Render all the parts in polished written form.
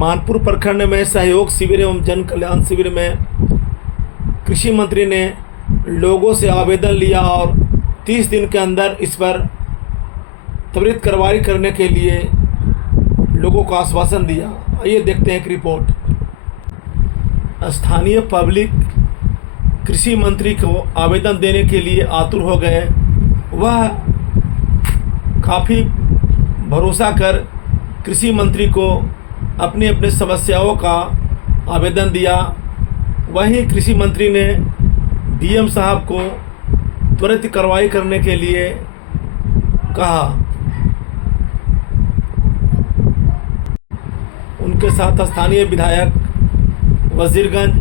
मानपुर प्रखंड में सहयोग शिविर एवं जन कल्याण शिविर में कृषि मंत्री ने लोगों से आवेदन लिया और 30 दिन के अंदर इस पर त्वरित कार्रवाई करने के लिए लोगों को आश्वासन दिया। आइए देखते हैं एक रिपोर्ट। स्थानीय पब्लिक कृषि मंत्री को आवेदन देने के लिए आतुर हो गए। वह काफ़ी भरोसा कर कृषि मंत्री को अपनी अपनी समस्याओं का आवेदन दिया। वहीं कृषि मंत्री ने डीएम साहब को त्वरित कार्रवाई करने के लिए कहा। उनके साथ स्थानीय विधायक वजीरगंज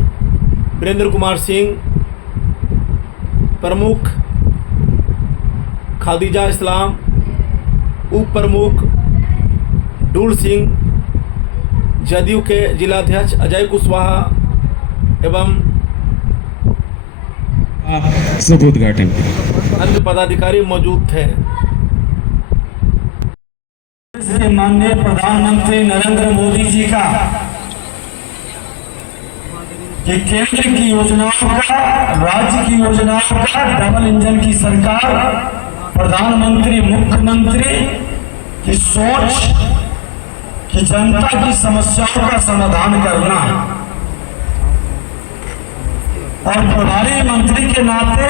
वीरेंद्र कुमार सिंह, प्रमुख खादिजा इस्लाम, उप प्रमुख डूल सिंह, जदयू के जिलाध्यक्ष अजय कुशवाहा एवं शुभ उद्घाटन अन्य पदाधिकारी मौजूद थे। माननीय प्रधानमंत्री नरेंद्र मोदी जी का कि केंद्र की योजनाओं का, राज्य की योजनाओं का डबल इंजन की सरकार, प्रधानमंत्री मुख्यमंत्री की सोच कि जनता की समस्याओं का समाधान करना और प्रभारी मंत्री के नाते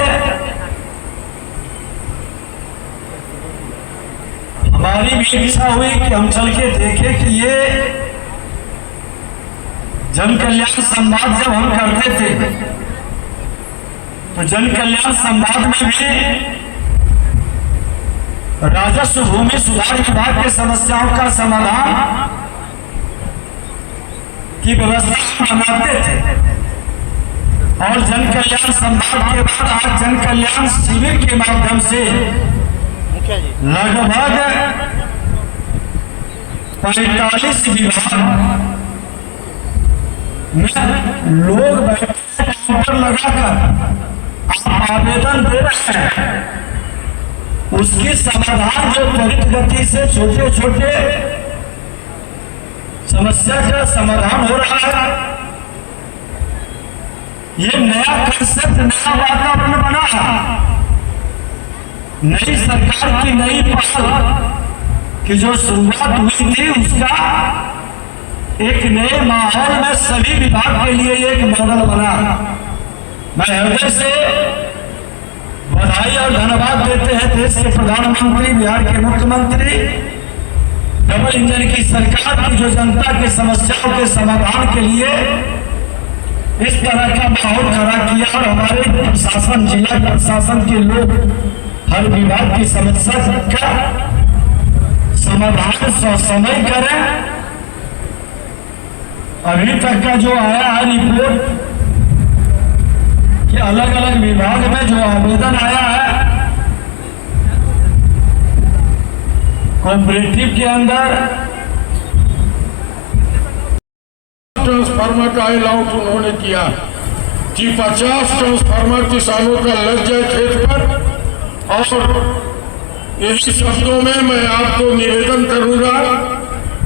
हमारी भी इच्छा हुई कि हम चल के देखें कि ये जन कल्याण संवाद जब हम करते थे तो जन कल्याण संवाद में भी राजस्व भूमि सुधार विभाग की समस्याओं का समाधान की व्यवस्था बनाते थे और जन कल्याण संवाद के बाद आज जन कल्याण शिविर के माध्यम से लगभग 45 विभाग में लोग बैठे लगाकर आवेदन दे रहे हैं। उसकी समाधान जो त्वरित गति से छोटे छोटे समस्या का समाधान हो रहा है। ये नया कंसेप्ट, नया वातावरण बना है। नई सरकार की नई पहल की जो शुरुआत हुई थी उसका एक नए माहौल में सभी विभाग के लिए एक मॉडल बना। मैं हृदय से बधाई और धन्यवाद देते हैं देश के प्रधानमंत्री, बिहार के मुख्यमंत्री, डबल इंजन की सरकार की जो जनता की समस्याओं के समाधान के लिए इस तरह का माहौल खड़ा किया और हमारे प्रशासन, जिला प्रशासन के लोग हर विभाग की समस्या का समाधान समय करें। अभी तक का जो आया है रिपोर्ट कि अलग अलग विभाग में जो आवेदन आया है कोऑपरेटिव के अंदर ट्रांसफार्मर का अलाउट उन्होंने किया कि 50 ट्रांसफार्मर किसानों का लग जाए खेत पर। और इसी शब्दों में मैं आपको निवेदन करूंगा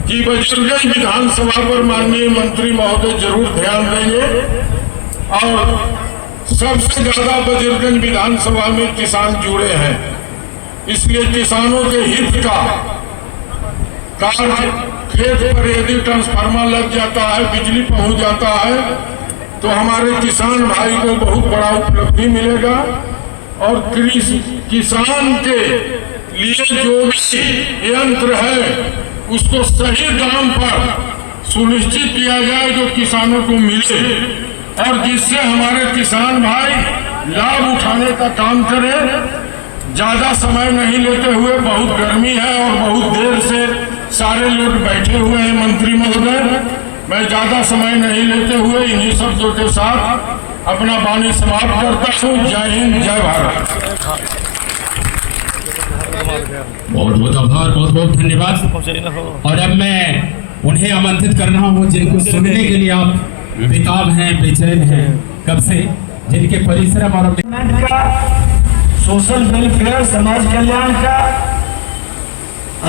कि बजरगंज विधानसभा पर माननीय मंत्री महोदय जरूर ध्यान देंगे। और सबसे ज्यादा बजरगंज विधानसभा में किसान जुड़े हैं, इसलिए किसानों के हित का कार्य खेत पर यदि ट्रांसफार्मर लग जाता है, बिजली पहुंच जाता है तो हमारे किसान भाई को बहुत बड़ा उपलब्धि मिलेगा। और किसान के लिए जो भी यंत्र है उसको सही दाम पर सुनिश्चित किया जाए जो किसानों को मिले और जिससे हमारे किसान भाई लाभ उठाने का काम करें। ज्यादा समय नहीं लेते हुए, बहुत गर्मी है और बहुत देर से सारे लोग बैठे हुए हैं मंत्री महोदय, मैं ज्यादा समय नहीं लेते हुए इन्हीं शब्दों के साथ अपना वाणी समाप्त करता हूँ। जय हिंद, जय भारत। बहुत बहुत आभार, बहुत बहुत धन्यवाद। और अब मैं उन्हें आमंत्रित कर रहा हूँ जिनको सुनने के लिए आप बेताब हैं, बेचैन हैं कब से, जिनके परिश्रम और सोशल वेलफेयर, समाज कल्याण का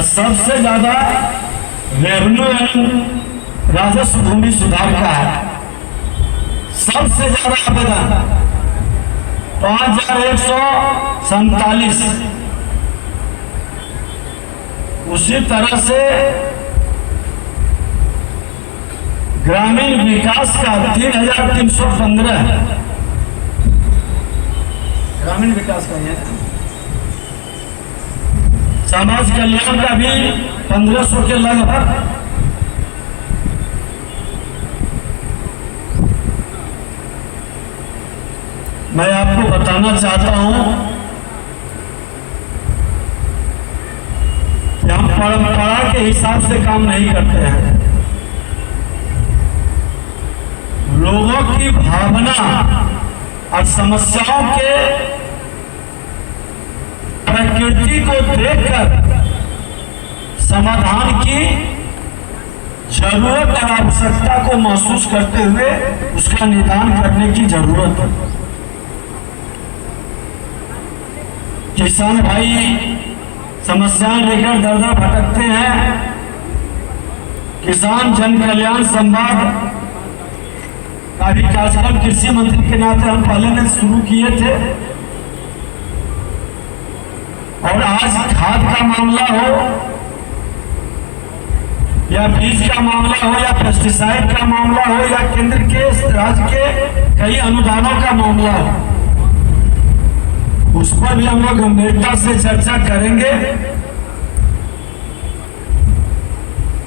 सबसे ज्यादा रेवेन्यू राजस्व भूमि सुधार का है। सबसे ज्यादा आवेदन 5147। उसी तरह से ग्रामीण विकास का 3315 ग्रामीण विकास का है। समाज कल्याण का भी 1500 के लगभग। मैं आपको बताना चाहता हूं कि हम परंपरा के हिसाब से काम नहीं करते हैं। लोगों की भावना और समस्याओं के प्रकृति को देखकर समाधान की जरूरत और आवश्यकता को महसूस करते हुए उसका निदान करने की जरूरत है। किसान भाई समस्याएं लेकर दर दर भटकते हैं। किसान जन कल्याण संवाद का भी कार्यक्रम कृषि मंत्री के नाते हम पहले ने शुरू किए थे, और आज खाद का मामला हो या बीज का मामला हो या पेस्टिसाइड का मामला हो या केंद्र के राज्य के कई अनुदानों का मामला हो, उस पर भी हम लोग गंभीरता से चर्चा करेंगे।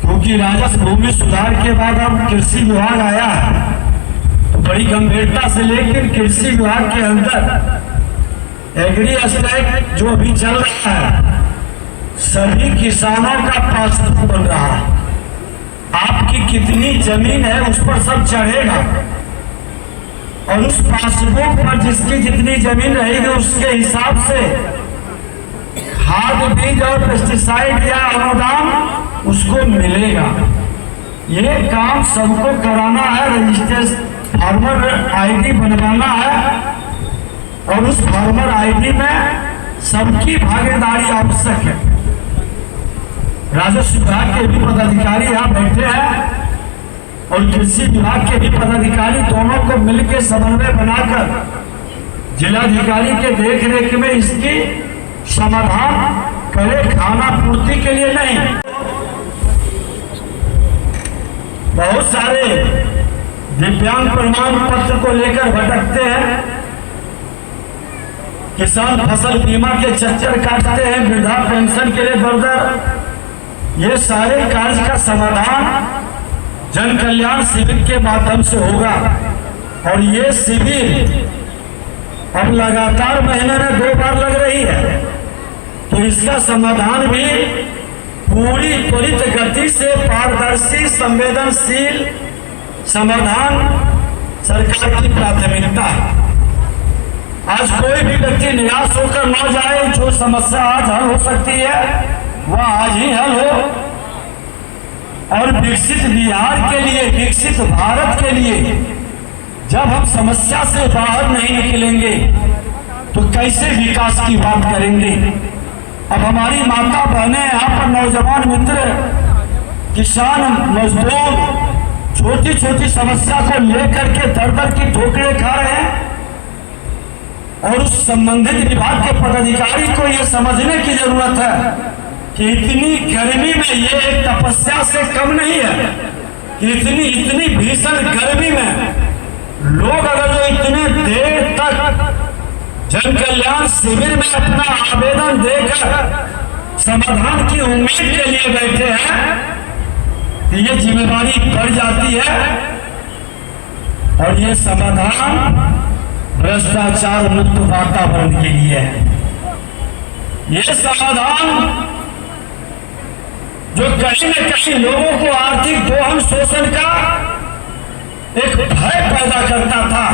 क्योंकि राजस्व भूमि सुधार के बाद अब कृषि विभाग आया है, तो बड़ी गंभीरता से, लेकिन कृषि विभाग के अंदर एग्री स्ट्राइक जो अभी चल रहा है, सभी किसानों का पासबुक बन रहा है। आपकी कितनी जमीन है उस पर सब चढ़ेगा, और उस पासबुक पर जिसकी जितनी जमीन रहेगी उसके हिसाब से खाद बीज और पेस्टिसाइड या अनुदान उसको मिलेगा। ये काम सबको कराना है। रजिस्टर्ड फार्मर आईडी बनवाना है, और उस फार्मर आईडी में सबकी भागीदारी आवश्यक है। राजस्व विभाग के भी पदाधिकारी यहाँ बैठे हैं और कृषि विभाग के भी पदाधिकारी, दोनों को मिलकर समन्वय बनाकर जिलाधिकारी के देखरेख में इसकी समाधान करे, खाना पूर्ति के लिए नहीं। बहुत सारे दिव्यांग प्रमाण पत्र को लेकर भटकते हैं। किसान फसल बीमा के चक्कर काटते हैं, वृद्धा पेंशन के लिए दर-दर। ये सारे कार्य का समाधान जन कल्याण शिविर के माध्यम से होगा, और ये शिविर अब लगातार महीने में 2 बार लग रही है, तो इसका समाधान भी पूरी त्वरित गति से पारदर्शी संवेदनशील समाधान सरकार की प्राथमिकता है। आज कोई भी व्यक्ति निराश होकर न जाए। जो समस्या आज हल हो सकती है वह आज ही हल हो, और विकसित बिहार के लिए, विकसित भारत के लिए जब हम समस्या से बाहर नहीं निकलेंगे तो कैसे विकास की बात करेंगे। अब हमारी माता बहनें, यहाँ पर नौजवान मित्र, किसान, मजदूर छोटी छोटी समस्या को लेकर के दर-दर की ठोकरें खा रहे हैं, और उस संबंधित विभाग के पदाधिकारी को यह समझने की जरूरत है कि इतनी गर्मी में ये एक तपस्या से कम नहीं है। इतनी भीषण गर्मी में लोग अगर जो इतने देर तक जन कल्याण शिविर में अपना आवेदन देकर समाधान की उम्मीद के लिए बैठे हैं, तो ये जिम्मेदारी बढ़ जाती है। और ये समाधान भ्रष्टाचार मुक्त वातावरण के लिए है। ये समाधान जो कहीं न कहीं लोगों को आर्थिक दोहन शोषण का एक भय पैदा करता था,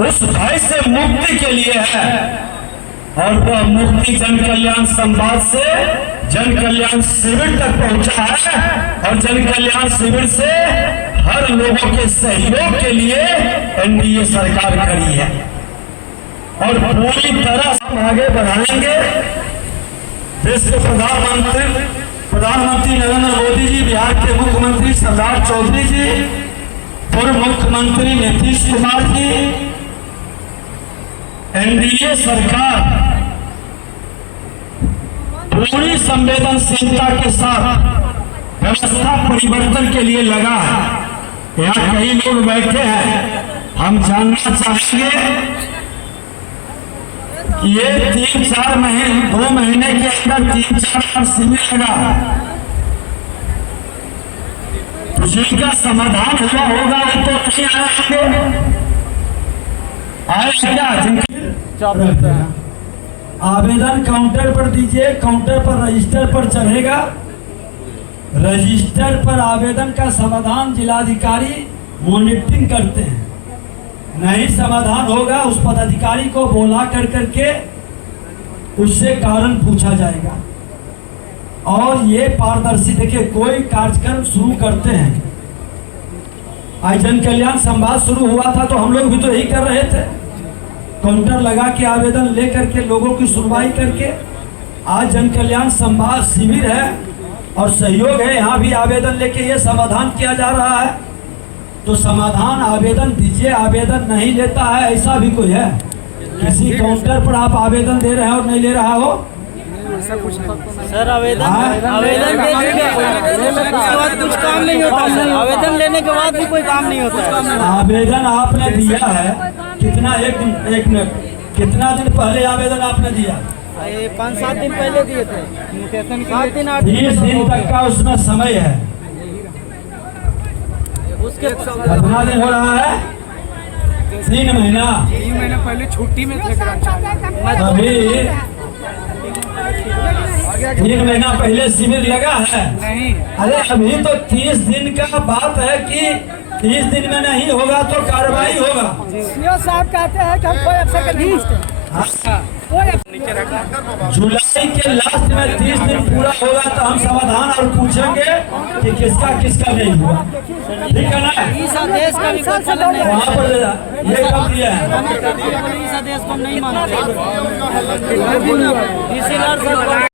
उस भय से मुक्ति के लिए है। और वह मुक्ति जन कल्याण संवाद से जन कल्याण शिविर तक पहुंचा है, और जन कल्याण शिविर से हर लोगों के सहयोग के लिए एनडीए सरकार खड़ी है, और पूरी तरह से आगे बढ़ाएंगे। देश के प्रधानमंत्री नरेंद्र मोदी जी बिहार बिहार के मुख्यमंत्री सरदार चौधरी जी, पूर्व मुख्यमंत्री नीतीश कुमार जी, एनडीए सरकार पूरी संवेदनशीलता के साथ व्यवस्था परिवर्तन के लिए लगा है। यहाँ कई लोग बैठे हैं, हम जानना चाहेंगे कि ये 3-4 महीने 2 महीने के अंदर 3-4 बार शिविर लगा, तो जिनका समाधान हुआ होगा वो तो नहीं आए क्या? जिनका आवेदन काउंटर पर दीजिए, काउंटर पर रजिस्टर पर चढ़ेगा, रजिस्टर पर आवेदन का समाधान जिलाधिकारी मॉनिटरिंग करते हैं। नहीं समाधान होगा उस पदाधिकारी को बुला कर करके उससे कारण पूछा जाएगा। और ये पारदर्शी, देखिए कोई कार्यक्रम शुरू करते हैं, आज जन कल्याण संवाद शुरू हुआ था तो हम लोग भी तो यही कर रहे थे, काउंटर लगा के आवेदन ले करके लोगों की सुनवाई करके। आज जन कल्याण संवाद शिविर है और सहयोग है, यहाँ भी आवेदन लेके ये समाधान किया जा रहा है। तो समाधान आवेदन दीजिए, आवेदन नहीं लेता है ऐसा भी कोई है? किसी काउंटर पर आप आवेदन दे रहे हो और नहीं ले रहा हो? सर आवेदन देने के बाद कुछ काम नहीं होता सर, आवेदन लेने के बाद भी कोई काम नहीं होता है। आवेदन आपने दिया है कितना, एक मिनट, कितना दिन पहले आवेदन आपने दिया? 5-7 दिन पहले दिए थे, 7 दिन 8 30 दिन तक का उसमें समय है। उसके कितना दिन हो रहा है? 3 महीना। 3 महीने पहले छुट्टी में थे अभी 3 महीना पहले शिविर लगा है। नहीं। अरे अभी तो 30 दिन का बात है कि 30 दिन में नहीं होगा तो कार्रवाई होगा। सीओ साहब कहते हैं कि हम कोई एक्शन नहीं लेते। जुलाई के लास्ट में 30 दिन पूरा होगा तो हम समाधान और पूछेंगे कि किसका किसका नहीं हुआ, ठीक है ना? इस आदेश का भी कोई फलन नहीं। वहाँ पर ये कब दिया है? इस आदेश को नहीं मानते।